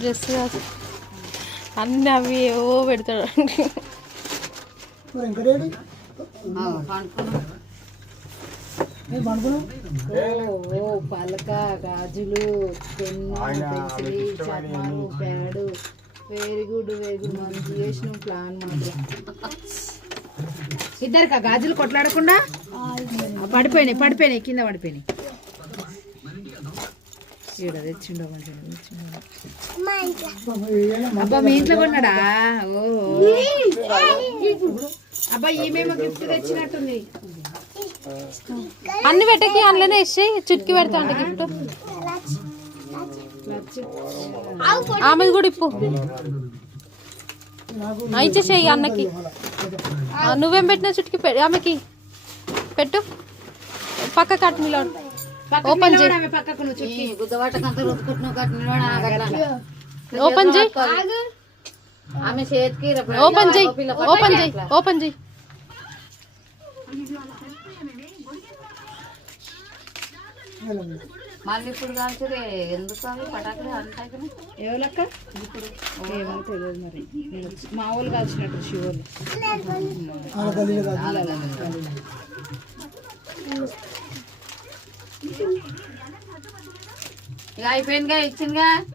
Dress అన్నీ అవి ఏవో పెడతాడు. పలక, గాజులు, పెన్ను, పెన్సిల్, చర్మాలు, ప్యాడు. వెరీ గుడ్ మంచి చేసినాం ప్లాన్ మాత్రం. ఇద్దరికి గాజులు కొట్లాడకుండా పడిపోయినాయి కింద పడిపోయినాయి. తెచ్చిండో కొంచెం అబ్బా మీ ఇంట్లో కొన్నాడా? ఓ అబ్బా ఈమెమో గిఫ్ట్ తెచ్చినట్టుంది. అన్ని పెట్టకి అందులోనే ఇచ్చి చుట్కి పెడతా అంటే గిఫ్ట్. ఆమె కూడా ఇప్పు ఇచ్చేసేయి అన్నకి. నువ్వేం పెట్టినా చుట్కి ఆమెకి పెట్టు. పక్క కట్ మిలో ఓపెన్ చేయి. ఓపెన్ చేయి. ఓపెన్ చేయి. ఓపెన్ చేయి. ఓపెన్ చేయి. మళ్ళీ ఇప్పుడు కాల్చి ఎందుకు అవి పటాకులు అంటాయి ఎవరక్క? ఇప్పుడు ఏమో తెలియదు మరి. మా వాళ్ళు కాల్చినట్టు శివులు ఇక అయిపోయిందిగా ఇచ్చిందిగా.